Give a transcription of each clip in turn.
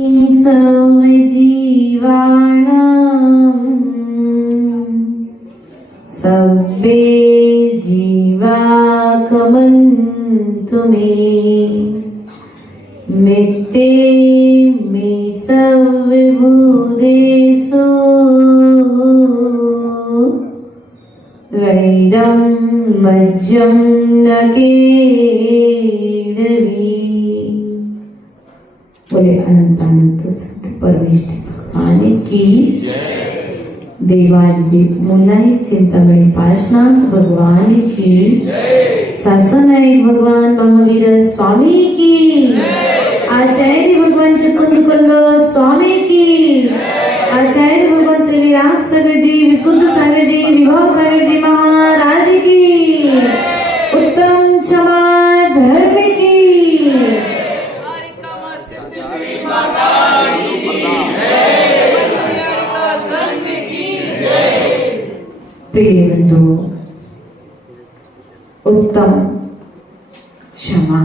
सर्व जीवानां सब्बे जीवा कमन्तु मे मित्ते मे सर्वभूतेषु वैरं मज्जं न केळवी। बोले अनंत अनंत सत्य परमेष्ठी भगवान की देवादिदेव मुलाही चिंतामणि पार्श्वनाथ भगवान की सासनायक भगवान महावीर स्वामी की आचार्य भगवंत कुंदकुंद स्वामी की आचार्य भगवंत विराग सागर जी विशुद्ध सागर जी विभव सागर जी महाराज की उत्तम क्षमा धर्म की प्रिय बंधु, उत्तम क्षमा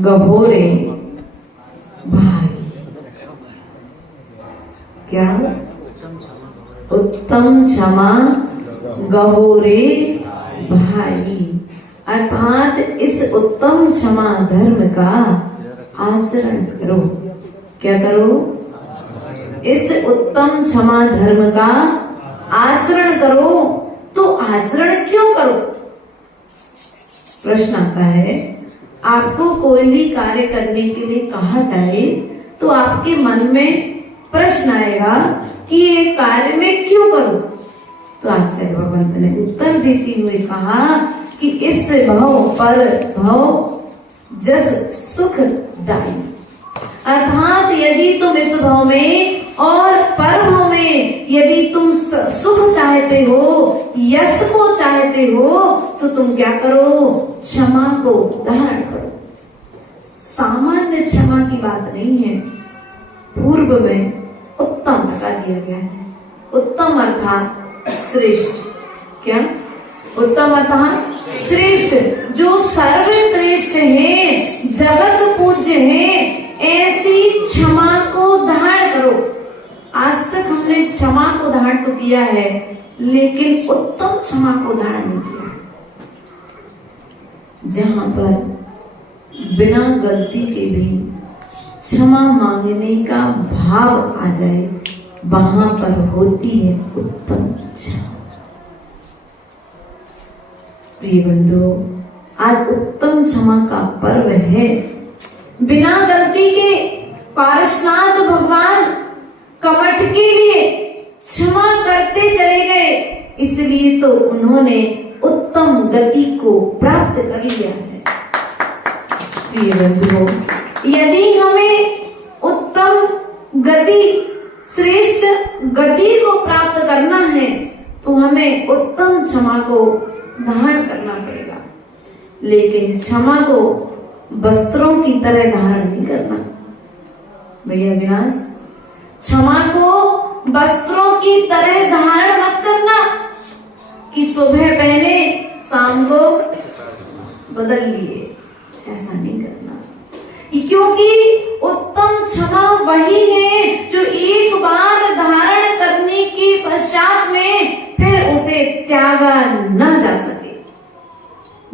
गहोरे भाई। क्या? उत्तम क्षमा गहोरे भाई, अर्थात इस उत्तम क्षमा धर्म का आचरण करो। क्या करो? इस उत्तम क्षमा धर्म का आचरण करो। तो आचरण क्यों करो? प्रश्न आता है। आपको कोई भी कार्य करने के लिए कहा जाए तो आपके मन में प्रश्न आएगा कि ये कार्य में क्यों करूं? तो आचार्य भगवंत ने उत्तर देते हुए कहा कि इस भव पर भव जस सुखदायी, अर्थात यदि तुम इस भव में और पर भव में यदि तुम सुख चाहते हो, यश को चाहते हो, तो तुम क्या करो? क्षमा को धारण करो। सामान्य क्षमा की बात नहीं है, पूर्व में उत्तम लगा दिया गया है। उत्तम अर्थात श्रेष्ठ। क्या? उत्तम अर्थात श्रेष्ठ, जो सर्वश्रेष्ठ है, जगत पूज्य है, ऐसी क्षमा को धारण करो। आज तक हमने क्षमा को धारण तो किया है, लेकिन उत्तम क्षमा को धारण नहीं किया। जहां पर बिना गलती के भी क्षमा मांगने का भाव आ जाए, वहां पर होती है उत्तम क्षमा। प्रिय बंधु, आज उत्तम क्षमा का पर्व है। बिना गलती के पार्श्वनाथ भगवान कमठ के लिए क्षमा करते चले गए, इसलिए तो उन्होंने उत्तम गति को प्राप्त कर लिया है। प्रिय बंधुओं, यदि हमें उत्तम गति, श्रेष्ठ गति को प्राप्त करना है तो हमें उत्तम क्षमा को धारण करना पड़ेगा। लेकिन क्षमा को वस्त्रों की तरह धारण नहीं करना। भैया विनाश, क्षमा को वस्त्रों की तरह धारण मत करना कि सुबह पहने शाम को बदल लिए। ऐसा नहीं करना, क्योंकि उत्तम क्षमा वही है जो एक बार धारण करने के पश्चात में फिर उसे त्यागा न जा सके।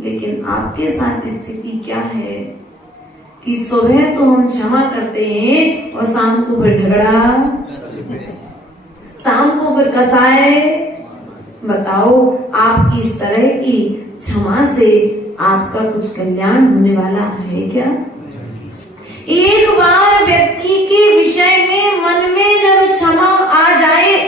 लेकिन आपके साथ स्थिति क्या है कि सुबह तो हम क्षमा करते हैं और शाम को फिर झगड़ा, शाम को फिर कसाए। बताओ, आपकी इस तरह की क्षमा से आपका कुछ कल्याण होने वाला है क्या? एक बार व्यक्ति के विषय में मन में जब क्षमा आ जाए,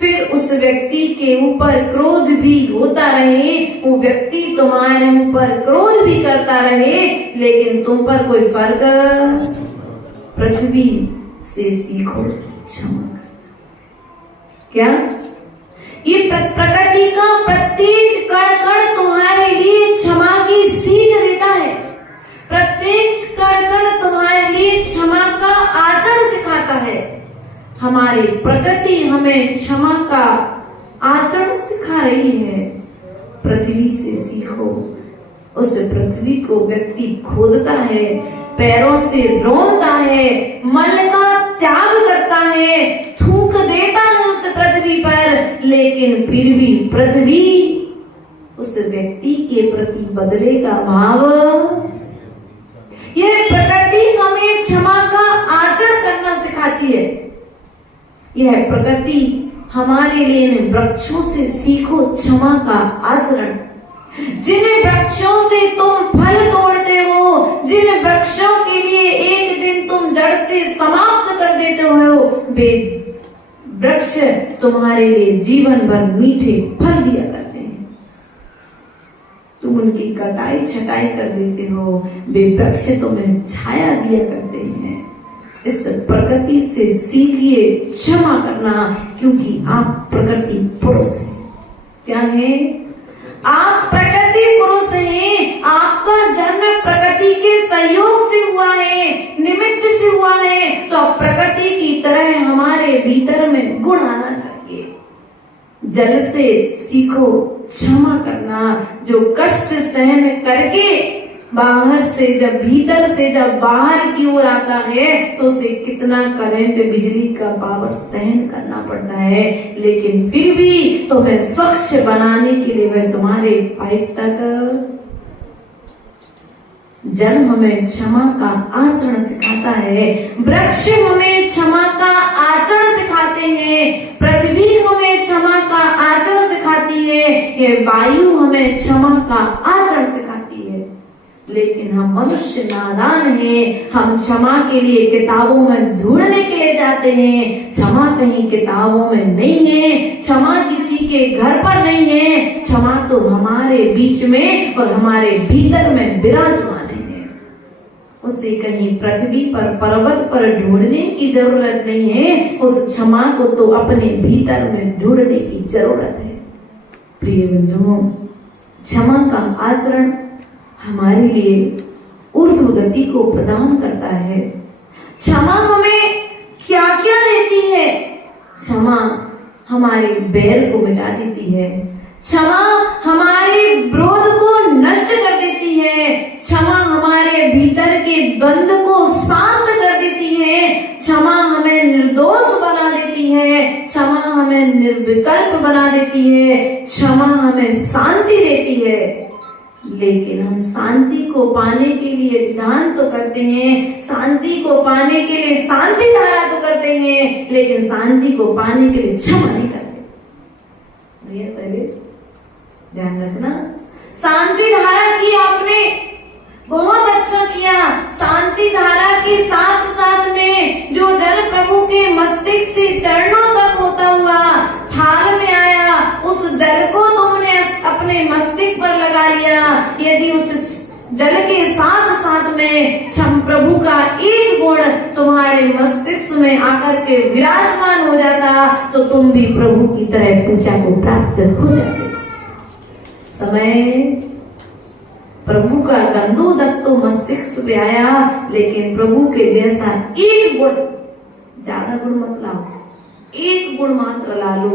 फिर उस व्यक्ति के ऊपर क्रोध भी होता रहे, वो व्यक्ति तुम्हारे ऊपर क्रोध भी करता रहे, लेकिन तुम पर कोई फर्क। पृथ्वी से सीखो क्षमा करना। क्या? ये प्रकृति का प्रत्येक कण कण तुम्हारे लिए क्षमा की सीख देता है। प्रत्येक कण कण तुम्हारे लिए क्षमा का आचरण सिखाता है। हमारी प्रकृति हमें क्षमा का आचरण सिखा रही है। पृथ्वी से सीखो। उस पृथ्वी को व्यक्ति खोदता है, पैरों से रोता है, मल का त्याग करता है, थूक देता है उस पृथ्वी पर, लेकिन फिर भी पृथ्वी उस व्यक्ति के प्रति बदलेगा भाव। यह प्रकृति हमें क्षमा का आचरण करना सिखाती है। यह प्रकृति हमारे लिए वृक्षों से सीखो क्षमा का आचरण। जिन वृक्षों से तुम फल तोड़ते हो, जिन वृक्षों के लिए एक दिन तुम जड़ से समाप्त कर देते हो, वे वृक्ष तुम्हारे लिए जीवन भर मीठे फल दिया करते हैं। तुम उनकी कटाई छटाई कर देते हो, वे वृक्ष तुम्हें छाया दिया करते हैं। इस प्रकृति से सीखिए क्षमा करना, क्योंकि आप प्रकृति पुरुष हैं। क्या है? आप प्रकृति पुरुष हैं। आपका जन्म प्रकृति के सहयोग से हुआ है, निमित्त से हुआ है। तो प्रकृति की तरह हमारे भीतर में गुण आना चाहिए। जल से सीखो क्षमा करना। जो कष्ट सहन करके बाहर से जब भीतर से जब बाहर की ओर आता है, तो उसे कितना करंट बिजली का पावर सहन करना पड़ता है, लेकिन फिर भी तुम्हें स्वच्छ बनाने के लिए वह तुम्हारे पाइप तक। जल हमें क्षमा का आचरण सिखाता है, वृक्ष हमें क्षमा का आचरण सिखाते हैं, पृथ्वी हमें क्षमा का आचरण सिखाती है, ये वायु हमें क्षमा का आचरण सिखाती है। लेकिन हम मनुष्य नादान हैं। हम क्षमा के लिए किताबों में ढूंढने के लिए जाते हैं। क्षमा कहीं किताबों में नहीं है, क्षमा किसी के घर पर नहीं है। क्षमा तो हमारे बीच में और हमारे भीतर में विराजमान है। उसे कहीं पृथ्वी पर पर्वत पर ढूंढने की जरूरत नहीं है। उस क्षमा को तो अपने भीतर में ढूंढने की जरूरत है। प्रिय बंधुओं, क्षमा का आचरण हमारे लिए ऊर्ध्व गति को प्रदान करता है। क्षमा हमें क्या क्या देती है? क्षमा हमारे बैर को मिटा देती है। क्षमा हमारे विरोध को नष्ट कर देती है। क्षमा हमारे भीतर के द्वंद्व को शांत कर देती है। क्षमा हमें निर्दोष बना देती है। क्षमा हमें निर्विकल्प बना देती है। क्षमा हमें शांति देती है। लेकिन हम शांति को पाने के लिए विधान तो करते हैं, शांति को पाने के लिए शांति धारा तो करते हैं, लेकिन शांति को पाने के लिए क्षमा नहीं करते। भैया सही ध्यान रखना। शांति धारा की आपने बहुत अच्छा किया। शांति धारा के साथ साथ में जो जल प्रभु के मस्तिष्क से चरणों तक होता हुआ थाल में आया, उस जल को तुमने अपने मस्तिष्क पर लगा लिया। यदि उस जल के साथ साथ में क्षम प्रभु का एक गुण तुम्हारे मस्तिष्क में आकर के विराजमान हो जाता, तो तुम भी प्रभु की तरह पूजा को प्राप्त हो जाते। समय प्रभु का गंधोदक तो मस्तिष्क में आया, लेकिन प्रभु के जैसा एक गुण, ज्यादा गुण मत लाओ, एक गुण मात्र ला लो।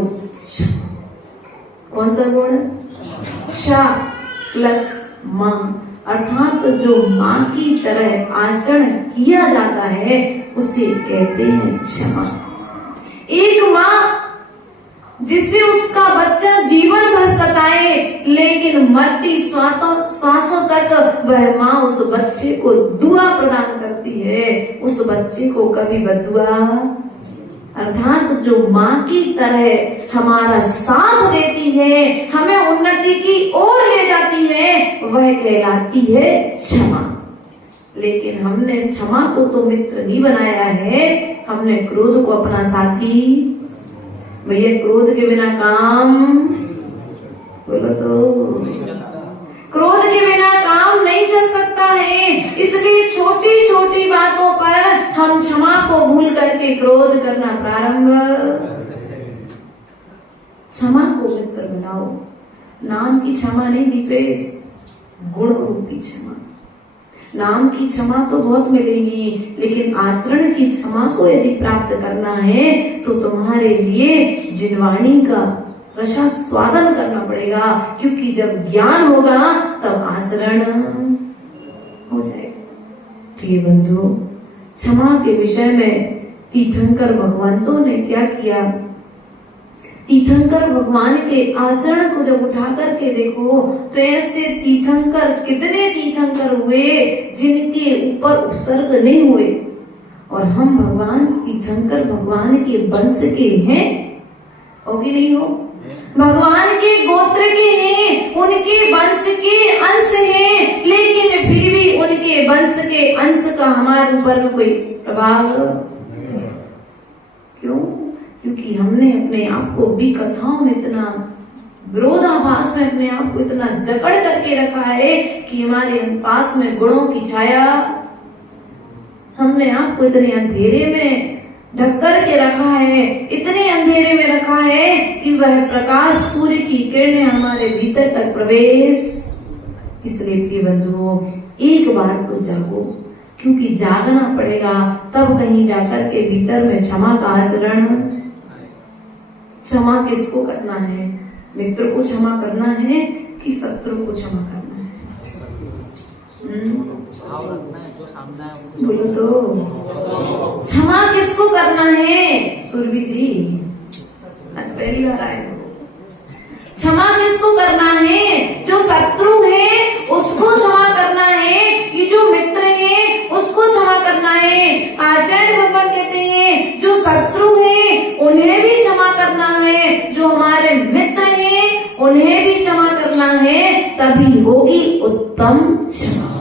कौन सा गुण? शा प्लस मां, अर्थात जो मां की तरह आचरण किया जाता है उसे कहते हैं क्षमा। एक मां जिससे उसका बच्चा जीवन भर सताए, लेकिन मरती श्वासों तक वह माँ उस बच्चे को दुआ प्रदान करती है, उस बच्चे को कभी बदुआ, अर्थात जो माँ की तरह हमारा साथ देती है, हमें उन्नति की ओर ले जाती है, वह कहलाती है क्षमा। लेकिन हमने क्षमा को तो मित्र नहीं बनाया है, हमने क्रोध को अपना साथी। भैया क्रोध के बिना काम, बोलो तो, क्रोध के बिना काम नहीं चल सकता है। इसलिए छोटी छोटी बातों पर हम क्षमा को भूल करके क्रोध करना प्रारंभ। क्षमा को मित्र बनाओ। नाम की क्षमा नहीं दीपेश, गुण रूपी क्षमा। नाम की क्षमा तो बहुत मिलेगी, लेकिन आचरण की क्षमा को यदि प्राप्त करना है तो तुम्हारे लिए जिनवाणी का रसास्वादन करना पड़ेगा, क्योंकि जब ज्ञान होगा तब आचरण हो जाएगा। प्रिय बंधु, क्षमा के विषय में तीर्थंकर भगवंतों ने क्या किया? तीर्थंकर भगवान के आचरण को जब उठा करके देखो तो ऐसे तीर्थंकर, कितने तीर्थंकर हुए जिनके ऊपर उपसर्ग नहीं हुए, और हम भगवान तीर्थंकर भगवान के वंश के हैं, हो कि नहीं हो? भगवान के गोत्र के हैं, उनके वंश के अंश हैं, लेकिन फिर भी उनके वंश के अंश का हमारे ऊपर में कोई प्रभाव क्यों? क्योंकि हमने अपने आप को भी कथाओं में इतना विरोधाभास में अपने आप को इतना जकड़ करके रखा है कि हमारे पास में गुणों की छाया, हमने आपको इतने अंधेरे में ढक करके रखा है, इतने अंधेरे में रखा है कि वह प्रकाश सूर्य की किरणें हमारे भीतर तक प्रवेश। इसलिए प्रिय बंधुओं, एक बार तो जागो, क्योंकि जागना पड़ेगा, तब कहीं जाकर के भीतर में क्षमा का आचरण। क्षमा किसको करना है? मित्र को क्षमा करना है कि शत्रु को क्षमा करना है? बोलो तो, क्षमा किसको करना है? सुरभि जी आज पहली बार आए। क्षमा किसको करना है? जो शत्रु है उसको क्षमा करना है, ये जो मित्र है उसको क्षमा करना है। आचार्य भगवान कहते हैं जो शत्रु है उन्हें भी क्षमा करना है, जो हमारे मित्र हैं उन्हें भी क्षमा करना है, तभी होगी उत्तम क्षमा।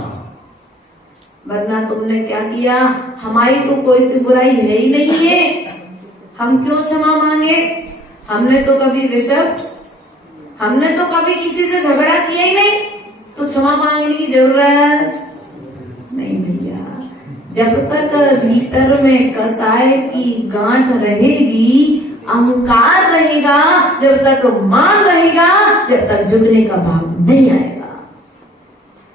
वरना तुमने क्या किया? हमारी तो कोई सी बुराई है ही नहीं है, हम क्यों क्षमा मांगे? हमने तो कभी ऋषभ, हमने तो कभी किसी से झगड़ा किया ही नहीं, तो क्षमा मांगने की जरूरत नहीं भैया। जब तक भीतर में कसाय की गांठ रहेगी, अहंकार रहेगा, जब तक मान रहेगा, जब तक झुकने का भाव नहीं आएगा।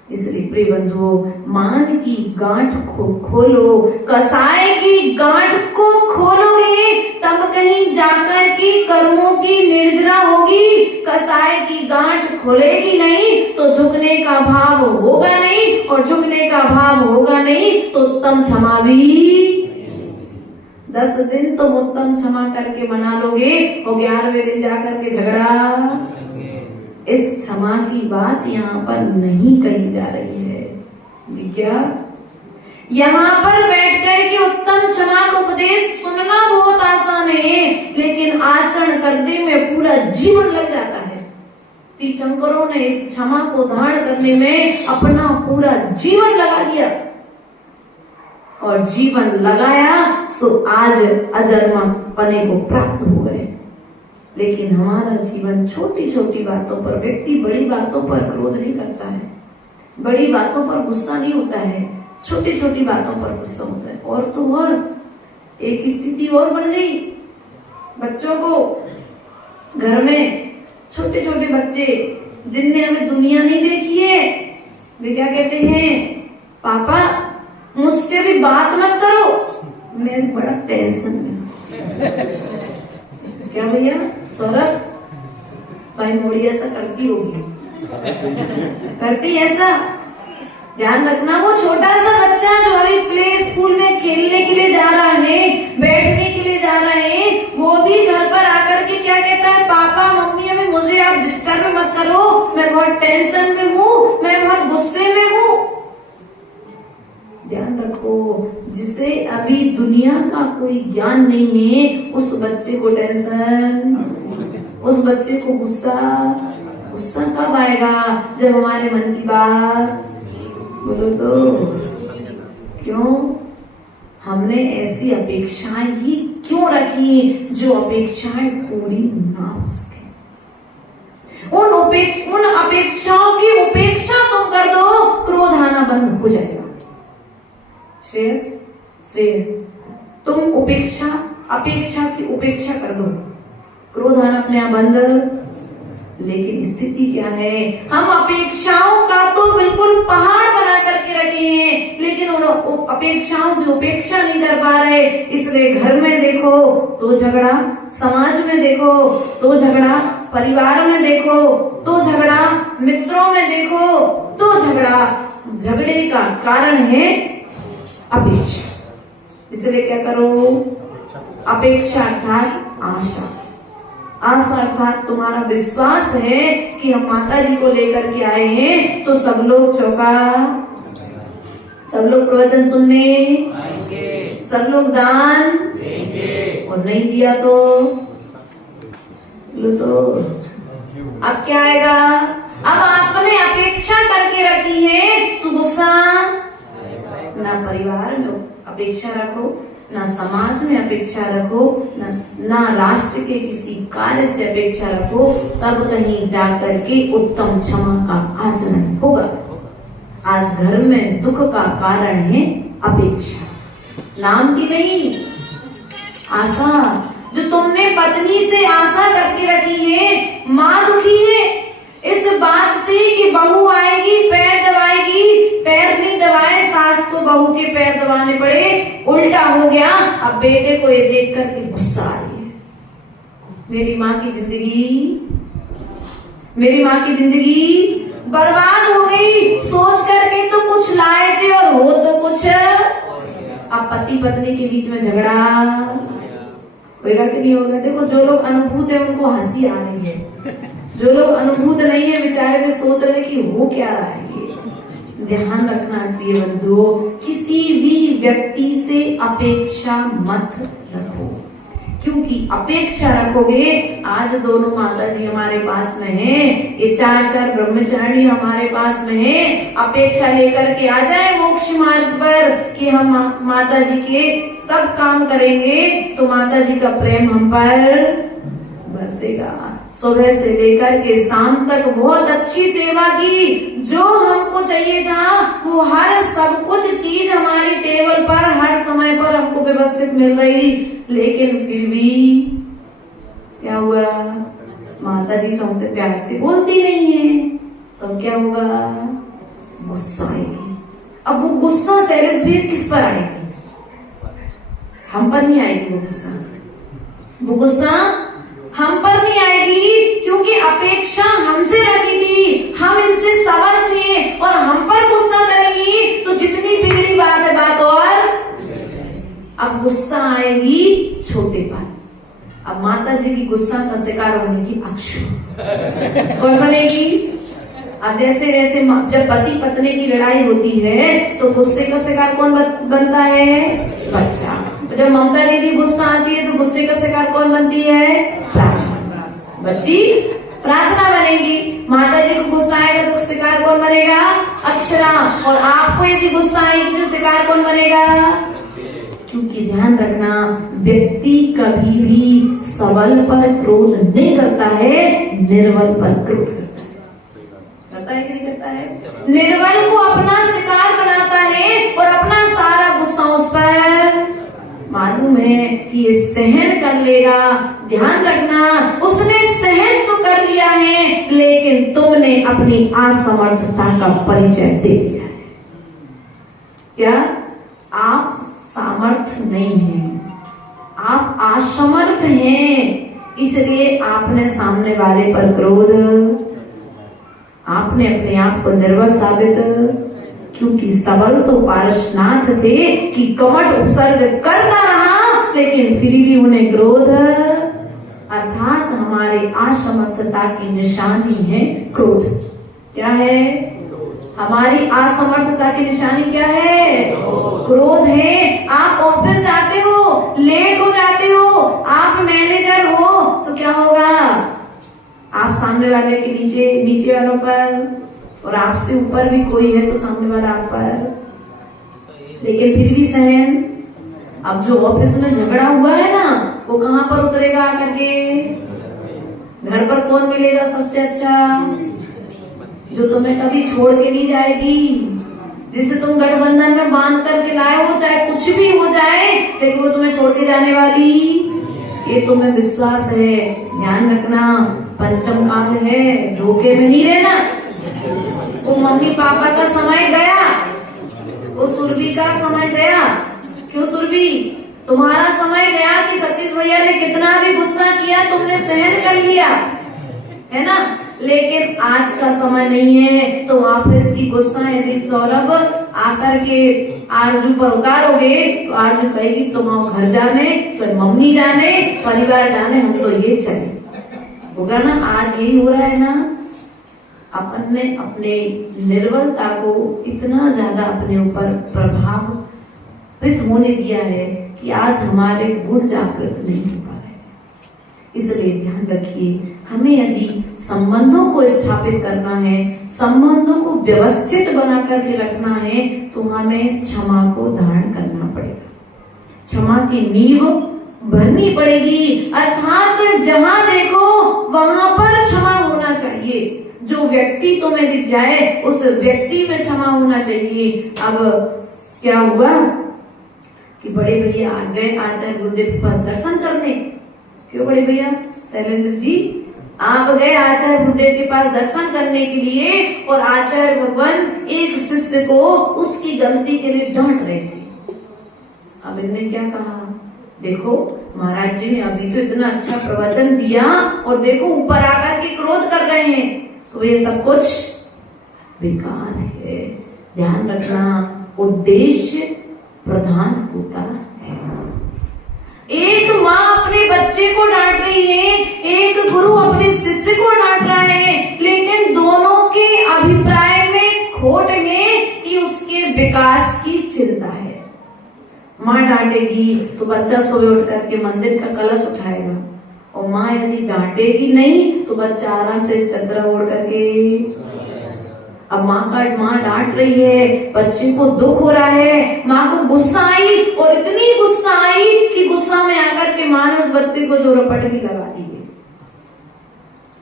इसलिए प्रिय बंधुओं, मान की गांठ को खोलो, कसाय की गांठ को खोलोगे तब कहीं जाकर की कर्मों की निर्जरा होगी। कसाय की गांठ खोलेगी नहीं तो झुकने का भाव होगा नहीं, और झुकने का भाव होगा नहीं तो उत्तम क्षमा भी 10 दिन तो उत्तम क्षमा करके मना लोगे, और 11वें दिन जाकर के झगड़ा। इस क्षमा की बात यहाँ पर नहीं कही जा रही है। क्या यहाँ पर बैठकर के उत्तम क्षमा का उपदेश सुनना बहुत आसान है, लेकिन आचरण करने में पूरा जीवन लग जाता है। तीर्थंकरों ने इस क्षमा को धारण करने में अपना पूरा जीवन लगा दिया, और जीवन लगाया सो आज अजन्मा पने को प्राप्त हो गए। लेकिन हमारा जीवन छोटी छोटी बातों पर, व्यक्ति बड़ी बातों पर क्रोध नहीं करता है, बड़ी बातों पर गुस्सा नहीं होता है, छोटी छोटी बातों पर गुस्सा होता है। और तो और एक स्थिति और बन गई, बच्चों को घर में छोटे छोटे बच्चे जिनने हमें दुनिया नहीं देखी है, वे क्या कहते हैं? पापा मुझसे भी बात मत करो, मैं बड़ा टेंशन में। क्या भैया सौरभ भाई मोड़ी ऐसा करती होगी, करती ऐसा? ध्यान रखना, वो छोटा सा बच्चा जो अभी प्ले स्कूल में खेलने के लिए जा रहा है, बैठने के लिए जा रहा है, वो भी घर पर आकर के क्या कहता है? पापा मम्मी अभी मुझे आप डिस्टर्ब मत करो, मैं बहुत टेंशन में हूँ, मैं बहुत गुस्से में हूँ। ध्यान रखो, जिसे अभी दुनिया का कोई ज्ञान नहीं है, उस बच्चे को टेंशन, उस बच्चे को गुस्सा। गुस्सा कब आएगा? जब हमारे मन की बात, बोलो तो, क्यों हमने ऐसी अपेक्षाएं ही क्यों रखी जो अपेक्षाएं पूरी ना हो सके? उन अपेक्षाओं की उपेक्षा तुम कर दो, क्रोध आना बंद हो जाएगा। श्रेयस, तुम अपेक्षा की उपेक्षा कर दो, क्रोध आना अपने आप बंद। लेकिन स्थिति क्या है? हम अपेक्षाओं का तो बिल्कुल पहाड़ बना करके रखे हैं, लेकिन उन अपेक्षाओं की उपेक्षा नहीं कर पा रहे। इसलिए घर में देखो तो झगड़ा, समाज में देखो तो झगड़ा, परिवार में देखो तो झगड़ा, मित्रों में देखो तो झगड़ा। झगड़े का कारण है अपेक्षा। इसलिए क्या करो, अपेक्षा अर्थात आशा। आशा अर्थात तुम्हारा विश्वास है कि हम माता जी को लेकर के आए हैं तो सब लोग चौका, सब लोग प्रवचन सुनने आएंगे, सब लोग दान देंगे, और नहीं दिया तो लो तो अब क्या आएगा। अब आपने अपेक्षा करके रखी है तो गुस्सा ना परिवार में अपेक्षा रखो, ना समाज में अपेक्षा रखो, ना राष्ट्र के किसी कार्य से अपेक्षा रखो, तब कहीं जाकर के उत्तम क्षमा का आचरण होगा। आज घर में दुख का कारण है अपेक्षा, नाम की नहीं आशा। जो तुमने पत्नी से आशा करके रखी है, माँ दुखी है इस बात से कि बहू आएगी पैर दबाएगी, पैर नहीं दबाए सास को बहू के पैर दबाने पड़े, उल्टा हो गया। अब बेटे को ये देख करके गुस्सा आ रही है, मेरी माँ की जिंदगी, मेरी माँ की जिंदगी बर्बाद हो गई। सोच करके तो कुछ लाए थे और हो तो कुछ। अब पति पत्नी के बीच में झगड़ा होगा कि नहीं होगा। देखो जो लोग अनुभूत है उनको हंसी आ रही है, जो लोग अनुभूत नहीं है बेचारे वे सोच रहे कि हो क्या रहा है। ध्यान रखना प्रिय बंधुओं, किसी भी व्यक्ति से अपेक्षा मत रखो, क्योंकि अपेक्षा रखोगे। आज दोनों माता जी हमारे पास में है, ये चार ब्रह्मचारी हमारे पास में है, अपेक्षा लेकर के आ जाए मोक्ष मार्ग पर कि हम माता जी के सब काम करेंगे तो माता जी का प्रेम हम पर बरसेगा। सुबह से लेकर के शाम तक बहुत अच्छी सेवा की, जो हमको चाहिए था वो हर सब कुछ चीज हमारी टेबल पर हर समय पर हमको व्यवस्थित मिल रही, लेकिन फिर भी क्या हुआ, माता जी तो हमसे प्यार से बोलती नहीं है, तो क्या होगा, गुस्सा आएगी। अब वो गुस्सा सैलेस भी किस पर आएगी, हम पर नहीं आएगी वो गुस्सा, वो गुस्सा हम पर नहीं आएगी, क्योंकि अपेक्षा हमसे रखी थी, हम इनसे सबल थे और हम पर गुस्सा करेंगी तो जितनी बिगड़ी बात है बात और अब गुस्सा आएगी छोटे पर। अब माता जी की गुस्सा का शिकार होने की अक्षु कौन बनेगी। अब जैसे जैसे जब पति पत्नी की लड़ाई होती है तो गुस्से का शिकार कौन बनता है, बच्चा। जब ममता दीदी गुस्सा आती है तो गुस्से का शिकार कौन बनती है, प्रार्थना, बच्ची प्रार्थना बनेगी। माता जी को गुस्सा आएगा तो शिकार कौन बनेगा, अक्षरा। और आपको यदि गुस्सा आएगी तो शिकार कौन बनेगा, क्योंकि ध्यान रखना व्यक्ति कभी भी सबल पर क्रोध नहीं करता है, निर्बल पर क्रोध करता है कि नहीं करता है। निर्बल को अपना शिकार बनाता है और अपना सारा गुस्सा उस पर मालूम है कि ये सहन कर लेगा। ध्यान रखना उसने सहन तो कर लिया है, लेकिन तुमने अपनी असमर्थता का परिचय दे दिया है। क्या आप सामर्थ्य नहीं है, आप असमर्थ हैं, इसलिए आपने सामने वाले पर क्रोध, आपने अपने आप को निर्बल साबित, क्योंकि सबल तो पारसनाथ थे कि कमठ उपसर्ग करता रहा, लेकिन फिर भी उन्हें क्रोध, अर्थात हमारे असमर्थता की निशानी है क्रोध। क्या है, हमारी असमर्थता की निशानी क्या है, क्रोध है। आप ऑफिस जाते हो, लेट हो जाते हो, आप मैनेजर हो तो क्या होगा, आप सामने वाले के नीचे वालों पर, और आपसे ऊपर भी कोई है तो सामने वाला आप पर, लेकिन फिर भी सहन। अब जो ऑफिस में झगड़ा हुआ है ना, वो कहाँ पर उतरेगा आकर के, घर पर कौन मिलेगा सबसे अच्छा, जो तुम्हें कभी छोड़ के नहीं जाएगी, जिसे तुम गठबंधन में बांध करके लाए हो, चाहे कुछ भी हो जाए लेकिन वो तुम्हें छोड़ के जाने वाली, ये तुम्हें विश्वास है। ध्यान रखना पंचम काल है, धोखे में नहीं रहना। वो मम्मी पापा का समय गया, वो सुरभि का समय गया। क्यों सुरभि, तुम्हारा समय गया कि सतीश भैया ने कितना भी गुस्सा किया तुमने सहन कर लिया है ना, लेकिन आज का समय नहीं है। तो ऑफिस की गुस्सा यदि सौरभ आकर के आरजू पर उतारोगे तो आरजू कहेगी तुम आओ घर जाने, तो मम्मी जाने, परिवार जाने, हम तो ये चले। होगा ना, आज यही हो रहा है ना। अपन ने अपने निर्बलता को इतना ज्यादा अपने ऊपर प्रभावित होने दिया है कि आज हमारे गुण जागृत नहीं हो पा रहे। इसलिए ध्यान रखिए, हमें यदि संबंधों को स्थापित करना है, संबंधों को व्यवस्थित बना करके रखना है, तो हमें क्षमा को धारण करना पड़ेगा। क्षमा की नींव भरनी पड़ेगी, अर्थात जहां देखो वहां पर क्षमा होना चाहिए। जो व्यक्ति तुम्हें दिख जाए उस व्यक्ति में क्षमा होना चाहिए। अब क्या हुआ कि बड़े भैया आ गए आचार्य गुरुदेव के पास दर्शन करने। क्यों बड़े भैया शैलेंद्र जी, आप गए आचार्य गुरुदेव के पास दर्शन करने के लिए, और आचार्य भगवान एक शिष्य को उसकी गलती के लिए डांट रहे थे। अब इन्होंने क्या कहा, देखो महाराज जी ने अभी तो इतना अच्छा प्रवचन दिया और देखो ऊपर आकर के क्रोध कर रहे हैं, तो ये सब कुछ बेकार है। ध्यान रखना, उद्देश्य प्रधान होता है। एक माँ अपने बच्चे को डांट रही है, एक गुरु अपने शिष्य को डांट रहा है, लेकिन दोनों के अभिप्राय में खोट है कि उसके विकास की चिंता है। माँ डांटेगी तो बच्चा सोए उठ करके मंदिर का कलश उठाएगा, और माँ यदि डांटेगी नहीं तो बच्चा आराम से चदरा ओढ़ करके। अब माँ डांट रही है, बच्चे को दुख हो रहा है, माँ को गुस्सा आई, और इतनी गुस्सा आई कि गुस्सा में आकर के माँ ने उस बच्चे को दो रपट भी लगा दी है।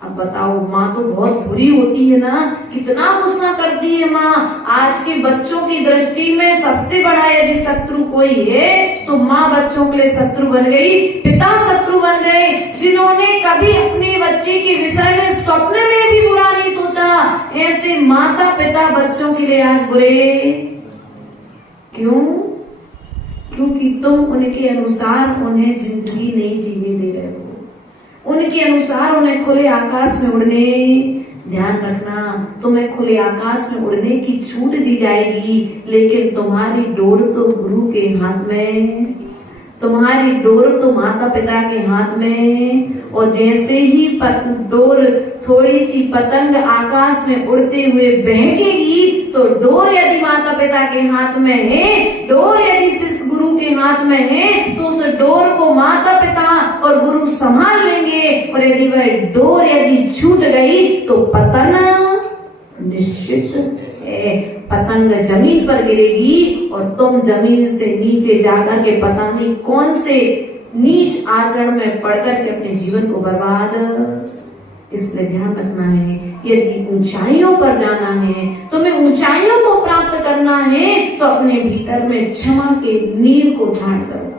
अब बताओ, माँ तो बहुत बुरी होती है ना, कितना गुस्सा करती है माँ। आज के बच्चों की दृष्टि में सबसे बड़ा यदि शत्रु कोई है तो माँ बच्चों के लिए शत्रु बन गई, पिता शत्रु बन गए। जिन्होंने कभी अपने बच्चे के विषय में स्वप्न में भी बुरा नहीं सोचा, ऐसे माता पिता बच्चों के लिए आज बुरे। क्यों? क्योंकि तुम उनके अनुसार उन्हें जिंदगी नहीं जीने दे रहे हो, उनके अनुसार उन्हें खुले आकाश में उड़ने। ध्यान रखना, तुम्हें खुले आकाश में उड़ने की छूट दी जाएगी, लेकिन तुम्हारी डोर तो गुरु के हाथ में, तुम्हारी डोर तो माता पिता के हाथ में। और जैसे ही डोर थोड़ी सी पतंग आकाश में उड़ते हुए बहकेगी, तो डोर यदि माता पिता के हाथ में है, डोर यदि शिष्य गुरु के हाथ में है, तो उस डोर को माता पिता और गुरु संभाल लेंगे। और यदि वह डोर यदि छूट गई तो पतन निश्चित है। पतंग जमीन पर गिरेगी और तुम जमीन से नीचे जाकर के पता नहीं कौन से नीच आचरण में पड़कर के अपने जीवन को बर्बाद। इसलिए ध्यान रखना है, यदि ऊंचाइयों पर जाना है, तुम्हें ऊंचाइयों को प्राप्त करना है, तो अपने भीतर में क्षमा के नीर को धारण करो।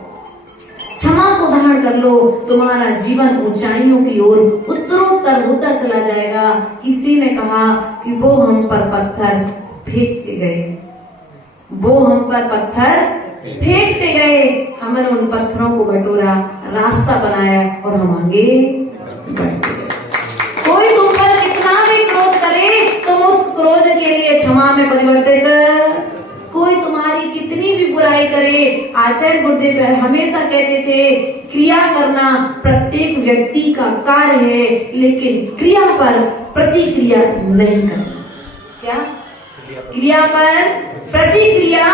क्षमा को धारण कर लो, तुम्हारा जीवन ऊंचाइयों की ओर उत्तरोत्तर होता चला जाएगा। किसी ने कहा कि वो हम पर पत्थर फेंकते गए, वो हम पर पत्थर फेंकते गए, हमने उन पत्थरों को बटोरा, रास्ता बनाया और हम आगे बढ़ते गए। कोई तुम पर कितना भी क्रोध करे, तुम उस क्रोध के लिए क्षमा में परिवर्तित। कोई तुम्हारी कितनी भी बुराई करे, आचार्य गुरुदेव हमेशा कहते थे, क्रिया करना प्रत्येक व्यक्ति का कार्य है, लेकिन क्रिया पर प्रतिक्रिया नहीं करना। क्या? क्रिया पर प्रतिक्रिया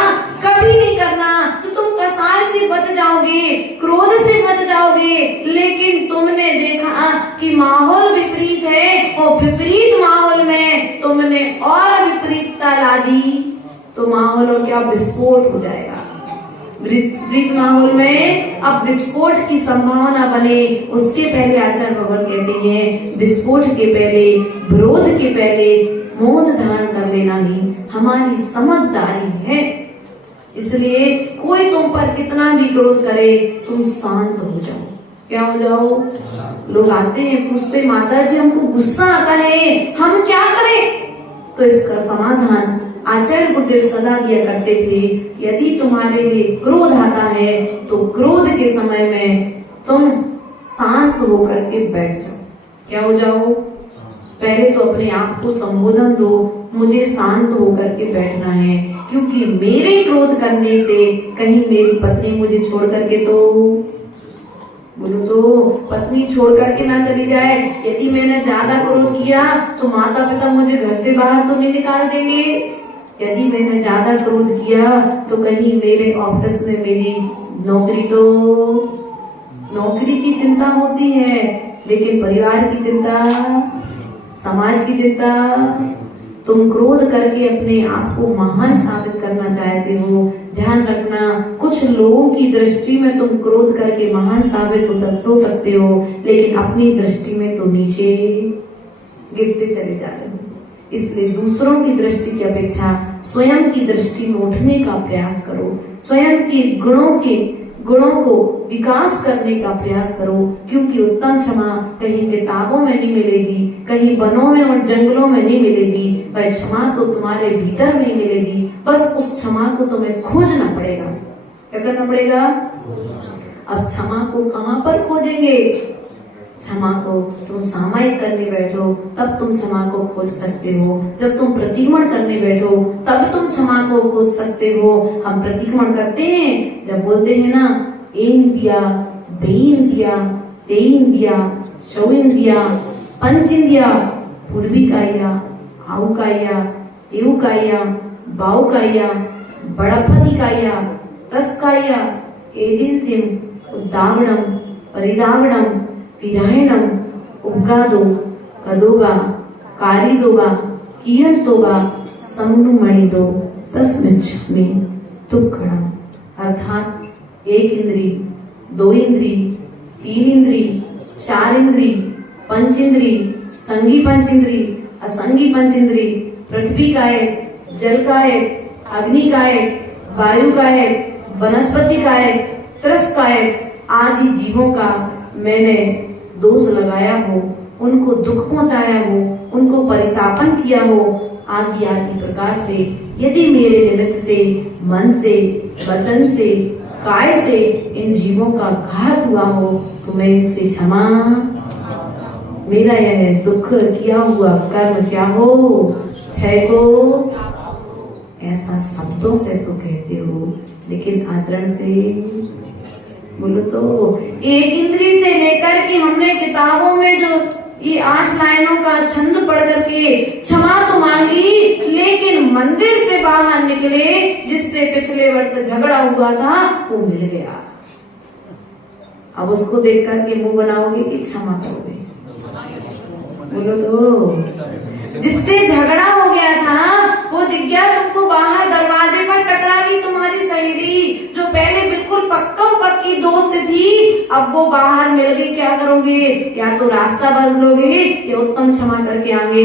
कभी नहीं करना। तो तुम कसाय से बच जाओगे, क्रोध से बच जाओगे, लेकिन तुमने देखा कि माहौल विपरीत है, और विपरीत माहौल में तुमने और विपरीतता ला दी, तो माहौल और क्या विस्फोट हो जाएगा। विपरीत माहौल में अब विस्फोट की संभावना बने, उसके पहले आचार्य भगवान कहते हैं, विस्फोट के पहले, विरोध के पहले मौन धारण कर लेना ही हमारी समझदारी है। इसलिए कोई तुम पर कितना भी क्रोध करे, तुम शांत हो जाओ। क्या हो जाओ? लोग आते हैं, पूछते, माता जी हमको गुस्सा आता है, हम क्या करें? तो इसका समाधान आचार्य गुरुदेव सलाह दिया करते थे, यदि तुम्हारे लिए क्रोध आता है तो क्रोध के समय में तुम शांत होकर के बैठ जाओ। क्या हो जाओ? पहले तो अपने आप को संबोधन दो, मुझे शांत होकर के बैठना है, क्योंकि मेरे क्रोध करने से कहीं मेरी पत्नी मुझे छोड़ करके तो बोलो तो पत्नी छोड़ करके ना चली जाए। यदि मैंने ज्यादा क्रोध किया तो माता पिता मुझे घर से बाहर तो नहीं निकाल देंगे। यदि मैंने ज्यादा क्रोध किया तो कहीं मेरे ऑफिस में मेरी नौकरी की चिंता होती है, लेकिन परिवार की चिंता, समाज की चिंता। तुम क्रोध करके अपने आप को महान साबित करना चाहते हो। ध्यान रखना, कुछ लोगों की दृष्टि में तुम क्रोध करके महान साबित हो सकते हो, लेकिन अपनी दृष्टि में तो नीचे गिरते चले जा रहे हो। इसलिए दूसरों की दृष्टि की अपेक्षा स्वयं की दृष्टि में उठने का प्रयास करो। स्वयं के गुणों को विकास करने का प्रयास करो, क्योंकि उत्तम क्षमा कहीं किताबों में नहीं मिलेगी, कहीं वनों में और जंगलों में नहीं मिलेगी। वह क्षमा तो तुम्हारे भीतर में मिलेगी। बस उस क्षमा को तुम्हें खोजना पड़ेगा। क्या करना पड़ेगा? अब क्षमा को कहाँ पर खोजेंगे? क्षमा को तुम सामायिक करने बैठो तब तुम क्षमा को खोज सकते हो। जब तुम प्रतिक्रमण करने बैठो तब तुम क्षमा को खोज सकते हो। हम प्रतिक्रमण करते हैं जब बोलते हैं ना, एन दिया, बेन दिया, तेन दिया, चौन दिया, पंच दिया, पूर्वी काया, आउ काया, तेऊ काया, बाऊ काया, बड़पति काया, तस काया, एदिन सिम, उद्दावणम, परिदावणम, विरायणम, उगादो, कदोबा, कारिदोबा, कियंतोबा, समनुमणिदो, तस्मिच्छमे तुक्कड़म। अर्थात एक इंद्री, दो इंद्री, तीन इंद्री, चार इंद्री, पंच इंद्री, संगी पंच इंद्री, असंगी पंच इंद्री, पृथ्वी का एक, जल का एक, अग्नि का एक, वायु का एक, वनस्पति का एक, त्रस का एक आदि जीवों का मैंने दोष लगाया हो, उनको दुख पहुंचाया हो, उनको परितापन किया हो, आदि आदि प्रकार से यदि मेरे निमित्त से मन से, वचन से, काय से इन जीवों का घात हुआ हो तो मैं इनसे क्षमा, मेरा यह दुख किया हुआ कर्म क्या हो, क्षय को। ऐसा शब्दों से तो कहते हो, लेकिन आचरण से बोलो तो एक इंद्री से लेकर के हमने किताबों में जो ये 8 लाइनों का छंद पढ़ करके क्षमा तो मांगी, लेकिन मंदिर से बाहर निकले जिससे पिछले वर्ष झगड़ा हुआ था वो मिल गया। अब उसको देख करके मुंह बनाओगे कि क्षमा करोगे? बोलो तो जिससे झगड़ा हो गया था वो जिज्ञा तुमको बाहर दरवाजे पर टकरागी, तुम्हारी सहेली जो पहले बिल्कुल पक्की दोस्त थी, अब वो बाहर मिल गई। क्या करोगे? या तो रास्ता बदलोगे या उत्तम क्षमा करके आगे।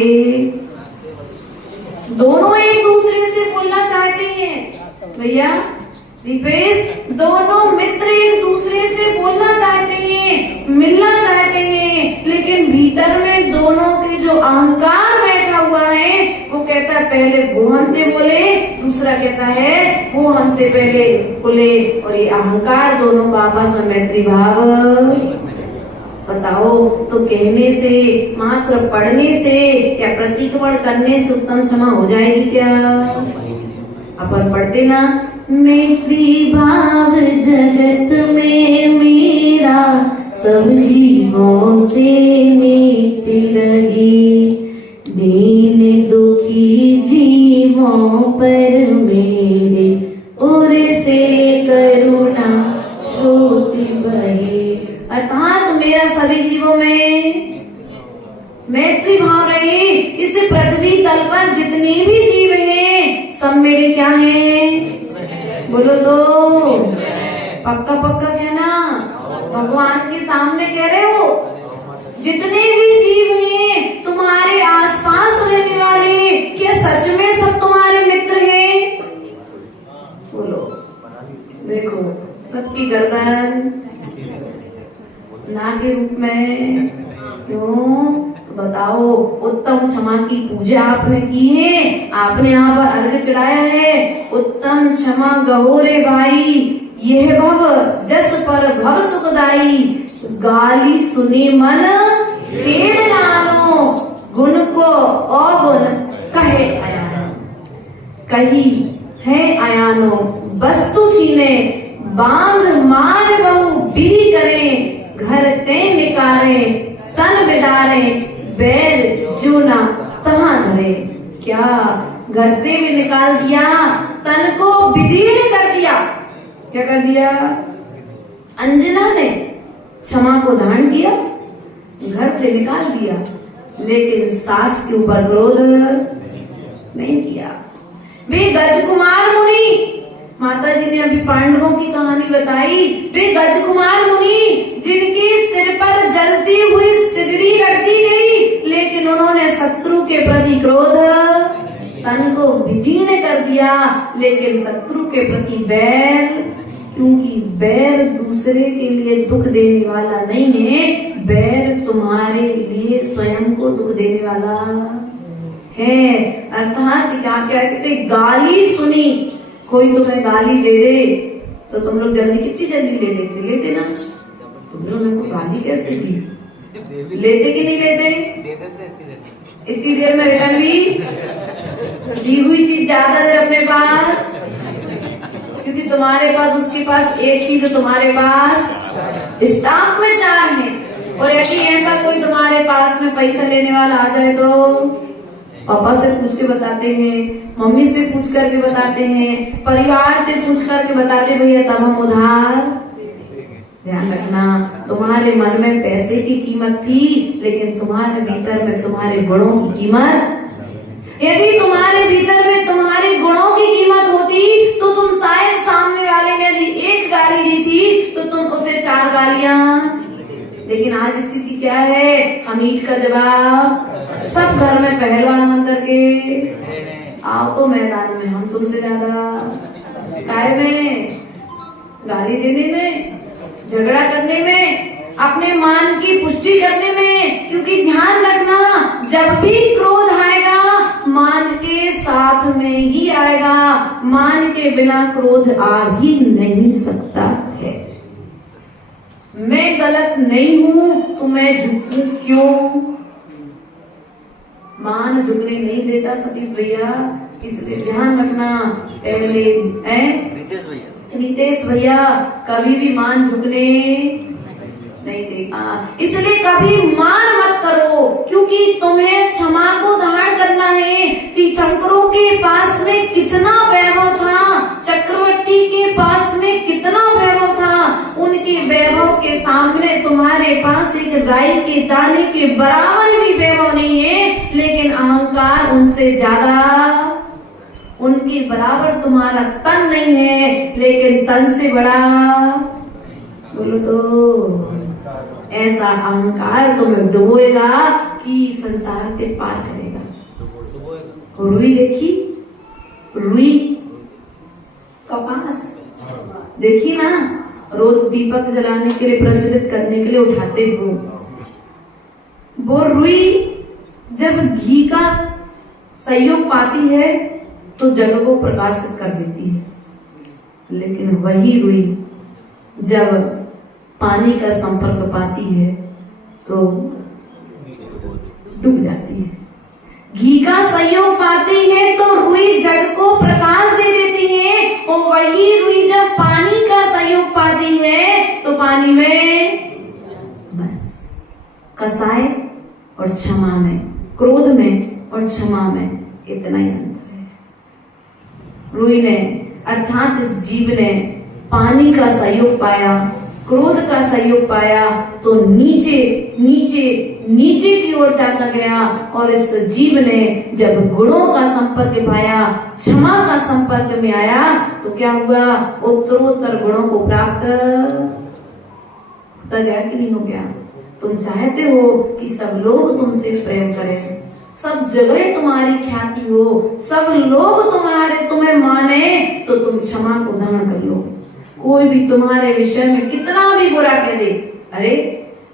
दोनों एक दूसरे से बोलना चाहते हैं भैया दीपेश, दोनों मित्र एक दूसरे से बोलना चाहते हैं, मिलना चाहते हैं, लेकिन भीतर में दोनों के जो अहंकार बैठा हुआ है वो कहता है पहले वो हमसे बोले, दूसरा कहता है वो हमसे पहले बोले, और ये अहंकार दोनों का आपस में मैत्री भाव। बताओ तो कहने से, मात्र पढ़ने से क्या प्रतिक्रमण करने से उत्तम क्षमा हो जाएगी क्या? अपन पढ़ते ना, मैत्री भाव जगत में मेरा सब जीवों से नीति रही, दीन दुखी जीवों पर मेरे उर से करुणा ज्योति बहे। अर्थात मेरा सभी जीवों में मैत्री भाव रहे। इस पृथ्वी तल पर जितने भी जीव हैं सब मेरे क्या हैं? बोलो तो पक्का कहना, भगवान के सामने कह रहे हो। जितने भी जीव हैं तुम्हारे आसपास रहने वाले, क्या सच में सब तुम्हारे मित्र हैं? बोलो। देखो सबकी गर्दन ना के रूप में क्यों? तो बताओ, उत्तम क्षमा की पूजा आपने की है, आपने यहाँ पर अर्घ चढ़ाया है। उत्तम क्षमा गहोरे भाई, यह भव जस पर भव सुखदाई, गाली सुनी मन खेद नानो, गुण को अवगुण कहे आया। कही है अयानो वस्तु छीने, बांध मार बहु विधि करे, घर ते निकारे तन बिदारे, बैर जो ना तहां धरे। क्या घर से भी निकाल दिया, तन को विदीर्ण कर दिया। क्या कर दिया? अंजना ने क्षमा को धारण किया, घर से निकाल दिया, लेकिन सास के ऊपर क्रोध नहीं किया। वे गजकुमार मुनि, माता जी ने अभी पांडवों की कहानी बताई, वे गजकुमार मुनि जिनके सिर पर जलती हुई सिगड़ी रख दी गई, लेकिन उन्होंने शत्रु के प्रति क्रोध तन को विदीर्ण कर दिया, लेकिन शत्रु के प्रति बैर, क्योंकि बैर दूसरे के लिए दुख देने वाला नहीं है, बैर तुम्हारे लिए स्वयं को दुख देने वाला है। अर्थात क्या कहते, गाली सुनी, कोई तुम्हें गाली दे दे तो तुम लोग जल्दी, कितनी जल्दी ले लेते ना। तुम लोग मेरे को गाली कैसे दी, लेते कि नहीं लेते? इतनी देर में रिटर्न भी दी हुई चीज ज्यादा देर अपने पास, क्योंकि तुम्हारे पास उसके पास एक चीज, तुम्हारे पास स्टॉक में 4 है। और यदि ऐसा कोई तुम्हारे पास में पैसा लेने वाला आ जाए तो पापा से पूछ के बताते हैं, मम्मी से पूछ करके बताते हैं, परिवार से पूछ करके बताते, भैया तब हम उधार। ध्यान रखना, तुम्हारे मन में पैसे की कीमत थी, लेकिन तुम्हारे भीतर में तुम्हारे गुणों की कीमत, यदि तुम्हारे भीतर में तुम्हारे गुणों की कीमत होती तो तुम शायद सामने वाले ने यदि 1 गाली दी थी तो तुम उसे 4 गालियां। लेकिन आज स्थिति क्या है, हम ईट का जवाब, सब घर में पहलवान बन करके आओ तो मैदान में हम तुमसे ज्यादा, काय में, गाली देने में, झगड़ा करने में, अपने मान की पुष्टि करने में। क्योंकि ध्यान रखना, जब भी क्रोध आएगा मान के साथ में ही आएगा, मान के बिना क्रोध आ ही नहीं सकता है। मैं गलत नहीं हूं तो मैं झुकूं क्यों? मान झुकने नहीं देता सतीश भैया, इसलिए ध्यान रखना। पहले रितेश भैया कभी भी मान झुकने नहीं देगा, इसलिए कभी मान मत करो, क्योंकि तुम्हें क्षमा को धारण करना है। तीर्थंकरों के पास में कितना वैभव था, चक्रवर्ती के पास में कितना वैभव था, उनके वैभव के सामने तुम्हारे पास एक राई के दाने के बराबर भी वैभव नहीं है, लेकिन अहंकार उनसे ज्यादा, उनके बराबर तुम्हारा तन नहीं है, लेकिन तन से बड़ा, बोलो तो ऐसा अहंकार तुम्हें डुबोएगा कि संसार से पार चलेगा। रुई देखी, रुई कपास देखी ना, रोज दीपक जलाने के लिए, प्रज्वलित करने के लिए उठाते हो। वो रुई जब घी का सहयोग पाती है तो जगह को प्रकाशित कर देती है, लेकिन वही रुई जब पानी का संपर्क पाती है तो डूब जाती है। घी का सहयोग पाती है तो रुई जड़ को प्रकाश दे देती है, और वही रुई जब पानी का सहयोग पाती है तो पानी में बस, कसाय और क्षमा में, क्रोध में और क्षमा में इतना ही अंतर है। रुई ने अर्थात इस जीव ने पानी का सहयोग पाया, क्रोध का सहयोग पाया, तो नीचे नीचे नीचे की ओर जाता गया। और इस जीव ने जब गुणों का संपर्क पाया, क्षमा का संपर्क में आया, तो क्या हुआ, उत्तरोत्तर गुणों को प्राप्त होता गया कि नहीं हो गया? तुम चाहते हो कि सब लोग तुमसे प्रेम करें, सब जगह तुम्हारी ख्याति हो, सब लोग तुम्हें माने, तो तुम क्षमा को धारण कर लो। कोई भी तुम्हारे विषय में कितना भी बुरा कह दे, अरे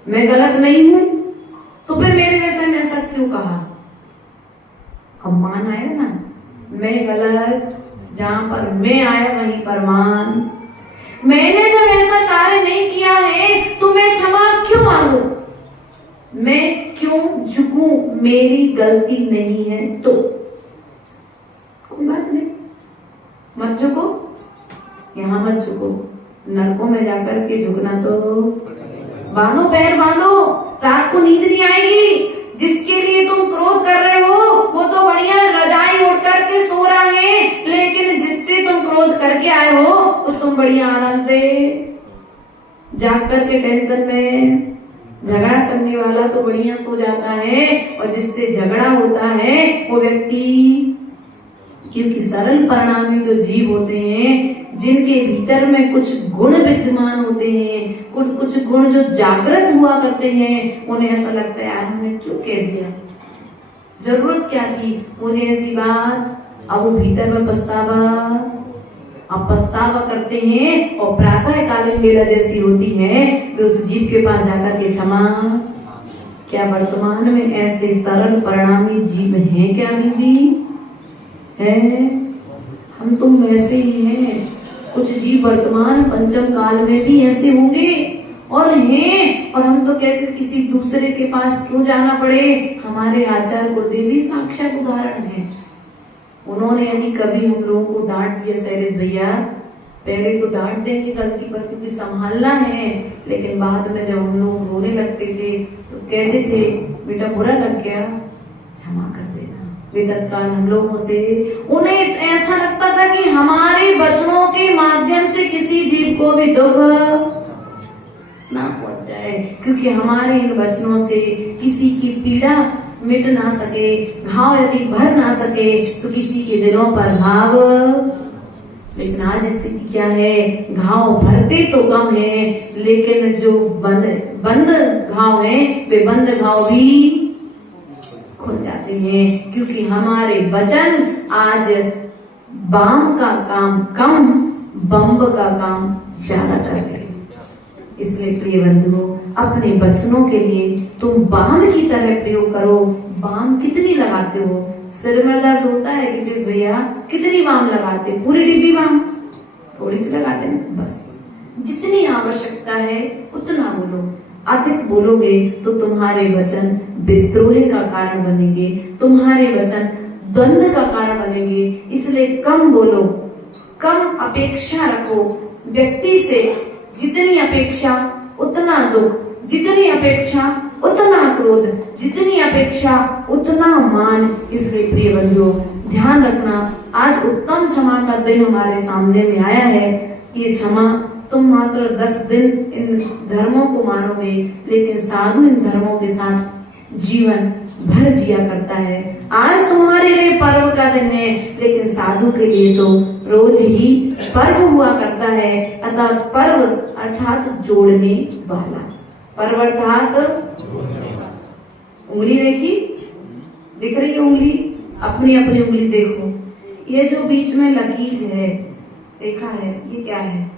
मैं गलत नहीं हूं, तो फिर मेरे विषय में ऐसा क्यों कहा? अब मान आया ना, मैं गलत, जहां पर मैं आया वहीं पर मान। मैंने जब ऐसा कार्य नहीं किया है तो मैं क्षमा क्यों मांगू? मैं क्यों झुकूं? मेरी गलती नहीं है तो कोई बात नहीं, मत झुको, यहाँ मत झुको, नरकों में जाकर के झुकना तो बांधो, पैर बांधो, रात को नींद नहीं आएगी। जिसके लिए तुम क्रोध कर रहे हो वो तो बढ़िया रजाई उड़ करके सो रहा है, लेकिन जिससे तुम क्रोध करके आए हो तो तुम बढ़िया आराम से जाग करके टेंशन में झगड़ा करने वाला तो बढ़िया सो जाता है, और जिससे झगड़ा होता है वो व्यक्ति, क्योंकि सरल परिणामी जो जीव होते हैं जिनके भीतर में कुछ गुण विद्यमान होते हैं, कुछ गुण जो जागृत हुआ करते हैं, उन्हें ऐसा लगता है यार हमने क्यों कह दिया, जरूरत क्या थी मुझे ऐसी बात। अब वो भीतर में पछतावा करते हैं, और प्रातः कालीन बेला जैसी होती है वे उस जीव के पास जाकर के क्षमा। क्या वर्तमान में ऐसे सरल परिणामी जीव हैं क्या अभी भी है? हम तुम वैसे ही हैं। कुछ जीव वर्तमान पंचम काल में भी ऐसे होंगे और हैं, और हम तो कहते किसी दूसरे के पास क्यों जाना पड़े। हमारे आचार्य गुरुदेव भी साक्षात उदाहरण है। उन्होंने यदि कभी हम लोगों को डांट दिया, शैलेश भैया पहले तो डांट देंगे गलती पर क्योंकि संभालना है, लेकिन बाद में जब हम लोग रोने लगते थे तो कहते थे बेटा बुरा लग गया क्षमा कर देना। वे तत्काल हम लोगों से, उन्हें ऐसा लगता था कि हमारे वचनों के माध्यम से किसी जीव को भी दुख ना पहुंच जाए, क्योंकि हमारे इन वचनों से किसी की पीड़ा मिट ना सके, घाव यदि भर ना सके तो किसी के दिलों पर भाव। लेकिन आज स्थिति क्या है, घाव भरते तो कम है, लेकिन जो बंद घाव है वे बंद घाव भी खुल जाते हैं, क्योंकि हमारे वचन आज बाम का काम कम, बम्ब का काम ज्यादा कर रहे हैं। इसलिए प्रिय बंधुओं, अपने वचनों के लिए तुम बाम की तरह प्रयोग करो। बाम कितनी लगाते हो? सिर में दर्द होता है गिरीश भैया, कितनी बाम लगाते? पूरी डिब्बी बाम? थोड़ी सी लगाते हैं बस। जितनी आवश्यकता है उतना बोलो। अधिक बोलोगे तो तुम्हारे वचन विद्रोह का कारण बनेंगे, तुम्हारे वचन द्वंद्व का कारण बनेंगे। इसलिए कम बोलो, कम अपेक्षा रखो व्यक्ति से। जितनी अपेक्षा उतना दुख, जितनी अपेक्षा उतना क्रोध, जितनी अपेक्षा उतना मान। इसलिए प्रिय बंधुओं ध्यान रखना, आज उत्तम क्षमा का दिन हमारे सामने में आया है। ये क्षमा तुम मात्र 10 दिन इन धर्मों को मानोगे, लेकिन साधु इन धर्मों के साथ जीवन भर जिया करता है। आज तुम्हारे लिए पर्व का दिन है, लेकिन साधु के लिए तो रोज ही पर्व हुआ करता है। अर्थात पर्व अर्थात जोड़ने वाला, पर्व अर्थात उंगली देखी, दिख रही है उंगली, अपनी अपनी उंगली देखो। ये जो बीच में लकीर है देखा है, ये क्या है?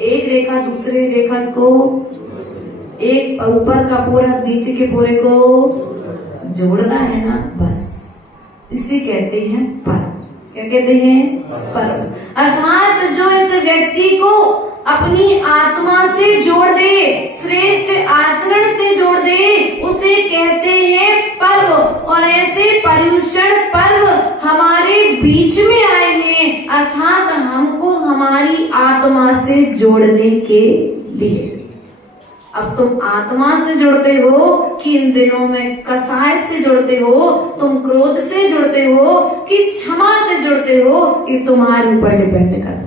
एक रेखा दूसरे रेखा को, एक ऊपर का पूरा नीचे के पूरे को जोड़ना है ना, बस इसे कहते हैं पर्व। क्या कहते हैं? पर्व। अर्थात जो इस व्यक्ति को अपनी आत्मा से जोड़ दे, श्रेष्ठ आचरण से जोड़ दे, उसे कहते हैं पर्व। और ऐसे पर्युषण पर्व हमारे बीच में आए हैं, अर्थात हमको हमारी आत्मा से जोड़ने के लिए। अब तुम आत्मा से जुड़ते हो कि इन दिनों में कसाय से जुड़ते हो, तुम क्रोध से जुड़ते हो कि क्षमा से जुड़ते हो, ये तुम्हारे ऊपर डिपेंड करता है।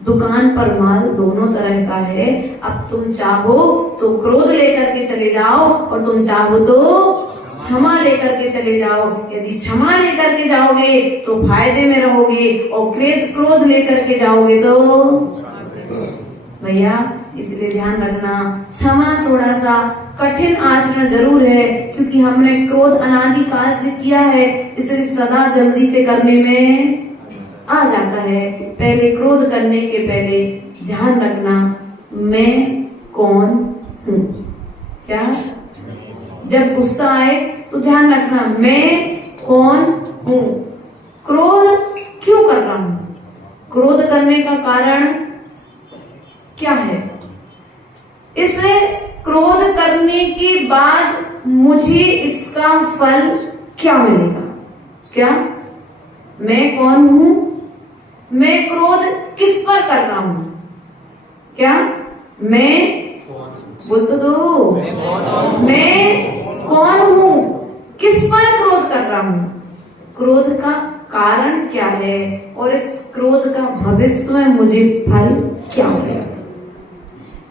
दुकान पर माल दोनों तरह का है। अब तुम चाहो तो क्रोध लेकर के चले जाओ, और तुम चाहो तो क्षमा लेकर के चले जाओ। यदि क्षमा लेकर के जाओगे तो फायदे में रहोगे, और क्रोध लेकर के जाओगे तो भैया। इसलिए ध्यान रखना, क्षमा थोड़ा सा कठिन आचरण जरूर है, क्योंकि हमने क्रोध अनादि काल से किया है, इसलिए सदा जल्दी से करने में आ जाता है। पहले क्रोध करने के पहले ध्यान रखना, मैं कौन हूँ। क्या? जब गुस्सा आए तो ध्यान रखना, मैं कौन हूँ, क्रोध क्यों कर रहा हूँ, क्रोध करने का कारण क्या है, इसे क्रोध करने के बाद मुझे इसका फल क्या मिलेगा। क्या? मैं कौन हूँ? मैं क्रोध किस पर कर रहा हूं? क्या मैं बोल तो दो, मैं कौन हूं? किस पर क्रोध कर रहा हूं? क्रोध का कारण क्या है और इस क्रोध का भविष्य में मुझे फल क्या होगा?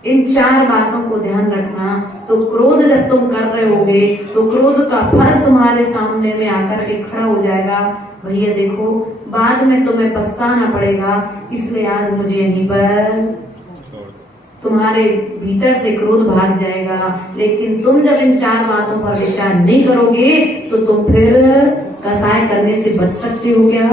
इन 4 बातों को ध्यान रखना। तो क्रोध जब तुम कर रहे होगे तो क्रोध का फल तुम्हारे सामने में आकर के खड़ा हो जाएगा। भैया देखो, बाद में तुम्हें पछताना पड़ेगा, इसलिए आज मुझे यहीं पर तुम्हारे भीतर से क्रोध भाग जाएगा। लेकिन तुम जब इन 4 बातों पर विचार नहीं करोगे तो तुम फिर कसाय करने से बच सकते हो क्या?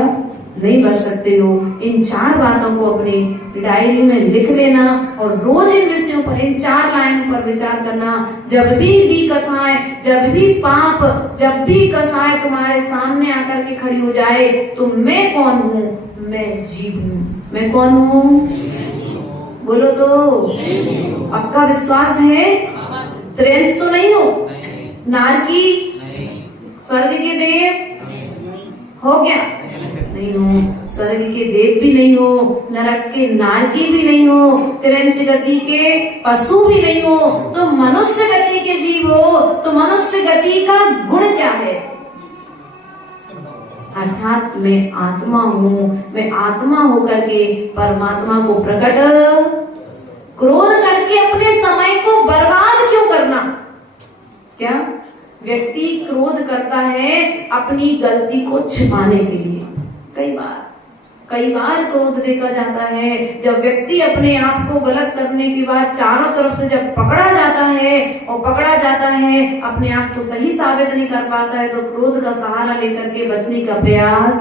नहीं बच सकते हो। इन 4 बातों को अपनी डायरी में लिख लेना और रोज इन विषयों पर, इन 4 लाइनों पर विचार करना। जब भी कथाएं, जब भी पाप, जब भी कसाय तुम्हारे सामने आकर के खड़ी हो जाए तो मैं कौन हूँ? मैं जीव हूँ। मैं कौन हूँ? बोलो तो। पक्का विश्वास है? त्रेंस तो नहीं हो? नारकी, स्वर्ग के देव हो क्या? नहीं हो। स्वर्ग के देव भी नहीं हो, नरक के नारकी भी नहीं हो, त्रिंच गति के पशु भी नहीं हो, तो मनुष्य गति के जीव हो। तो मनुष्य गति का गुण क्या है? अर्थात मैं आत्मा हूँ। मैं आत्मा होकर के परमात्मा को प्रकट, क्रोध करके अपने समय को बर्बाद क्यों करना? क्या व्यक्ति क्रोध करता है अपनी गलती को छिपाने के लिए? कई बार क्रोध देखा जाता है जब व्यक्ति अपने आप को गलत करने के बाद चारों तरफ से जब पकड़ा जाता है अपने आप को सही साबित नहीं कर पाता है तो क्रोध का सहारा लेकर के बचने का प्रयास।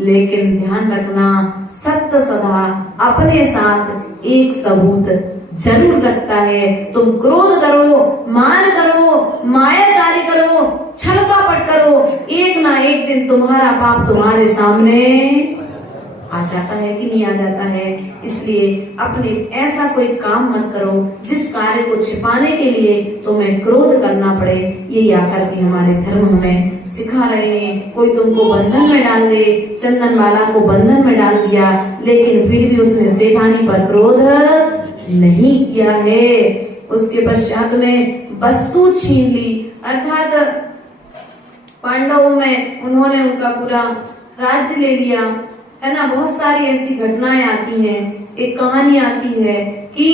लेकिन ध्यान रखना, सत्य सदा अपने साथ एक सबूत जरूर रखता है। तुम क्रोध करो, मान करो, मायाचारी करो, छल कपट करो, एक ना एक दिन तुम्हारा पाप तुम्हारे सामने आ जाता है कि नहीं आ जाता है। इसलिए अपने ऐसा कोई काम मत करो जिस कार्य को छिपाने के लिए तुम्हें क्रोध करना पड़े। ये आकर के हमारे धर्म हमें सिखा रहे हैं। कोई तुमको बंधन में डाल दे, चंदन वाला को बंधन में डाल दिया, लेकिन फिर भी उसने सेठानी पर क्रोध नहीं किया है। उसके पश्चात में वस्तु छीन ली, अर्थात पांडवों में उन्होंने उनका पूरा राज्य ले लिया, है ना। बहुत सारी ऐसी घटनाएं आती हैं। एक कहानी आती है कि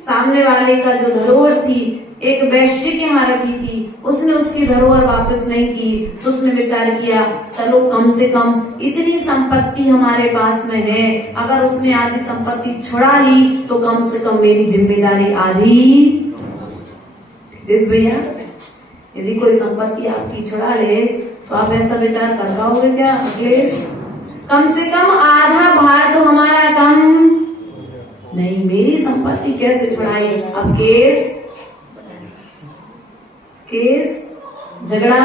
सामने वाले का जो धरोहर थी एक वैश्य के यहाँ रखी थी, उसने उसकी धरोहर वापस नहीं की तो उसने विचार किया चलो कम से कम इतनी संपत्ति हमारे पास में है, अगर उसने आधी संपत्ति छुड़ा ली तो कम से कम मेरी जिम्मेदारी आधी। देश भैया, यदि कोई संपत्ति आपकी छुड़ा ले तो आप ऐसा विचार कर पाओगे क्या अखिलेश? कम से कम आधा भार तो हमारा कम नहीं, मेरी संपत्ति कैसे छुड़ाई? अब केस झगड़ा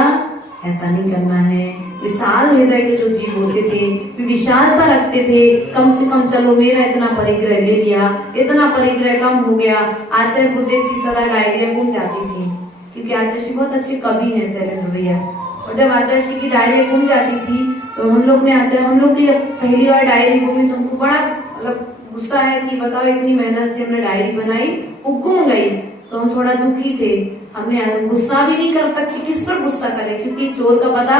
ऐसा नहीं करना है। विशाल हृदय के जो जीव होते थे वे विशालता रखते थे। कम से कम चलो मेरा इतना परिग्रह ले लिया, इतना परिग्रह कम हो गया। आचार्य गुरुदेव की सदा डायरिया घूम जाती थी, क्योंकि आचार्य जी बहुत अच्छे कवि हैं शैलेंद्र भैया। और जब आचार्य जी की डायरी घूम जाती थी तो हम लोग की पहली बार डायरी घूमी तो हमको बड़ा मतलब गुस्सा है कि बताओ इतनी मेहनत से हमने डायरी बनाई, वो गुम गई। तो हम थोड़ा दुखी थे। हमने गुस्सा भी नहीं कर सकते, किस पर गुस्सा करें, क्योंकि चोर का पता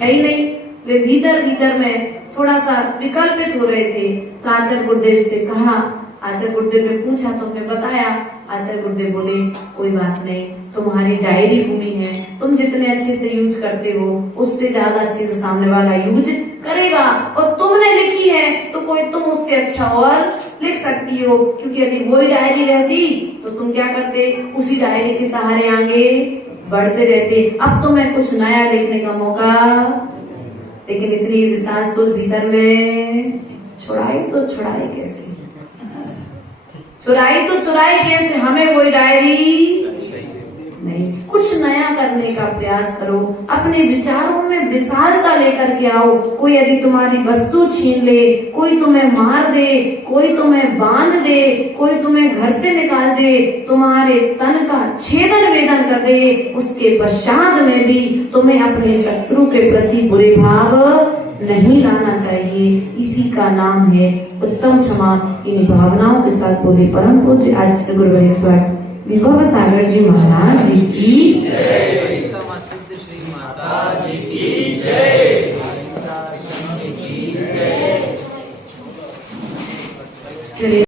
है ही नहीं। वे भीतर में थोड़ा सा विकल्पित हो रहे थे। तो आचार्य गुरुदेव से कहा, आचार्य गुरुदेव ने पूछा तो हमने बताया। आचार्य गुरुदेव बोले कोई बात नहीं, तुम्हारी डायरी गुमी है, तुम जितने अच्छे से यूज करते हो उससे ज्यादा अच्छे से सामने वाला यूज करेगा, और तुमने लिखी है तो कोई तुम उससे अच्छा और लिख सकती हो। क्योंकि यदि वही डायरी रहती तो तुम क्या करते, उसी डायरी के सहारे आगे बढ़ते रहते। अब तुम्हें कुछ नया लिखने का मौका, लेकिन इतनी विशाल सोच भीतर में छुड़ाई तो छुड़ाई कैसे, चुराई कैसे? हमें कोई डायरी नहीं, कुछ नया करने का प्रयास करो। अपने विचारों में विशालता लेकर के आओ। कोई यदि तुम्हारी वस्तु छीन ले, कोई तुम्हें मार दे, कोई तुम्हें बांध दे, कोई तुम्हें घर से निकाल दे, तुम्हारे तन का छेदन वेदन कर दे, उसके पश्चात में भी तुम्हें अपने शत्रु के प्रति बुरे भाव नहीं लाना चाहिए। इसी का नाम है उत्तम क्षमा। इन भावनाओं के साथ बोले परम पूज्य आचार्य गुरुवर स्वामी विभव सागर जी महाराज जी की जय। श्री माता जी की जय। चलिए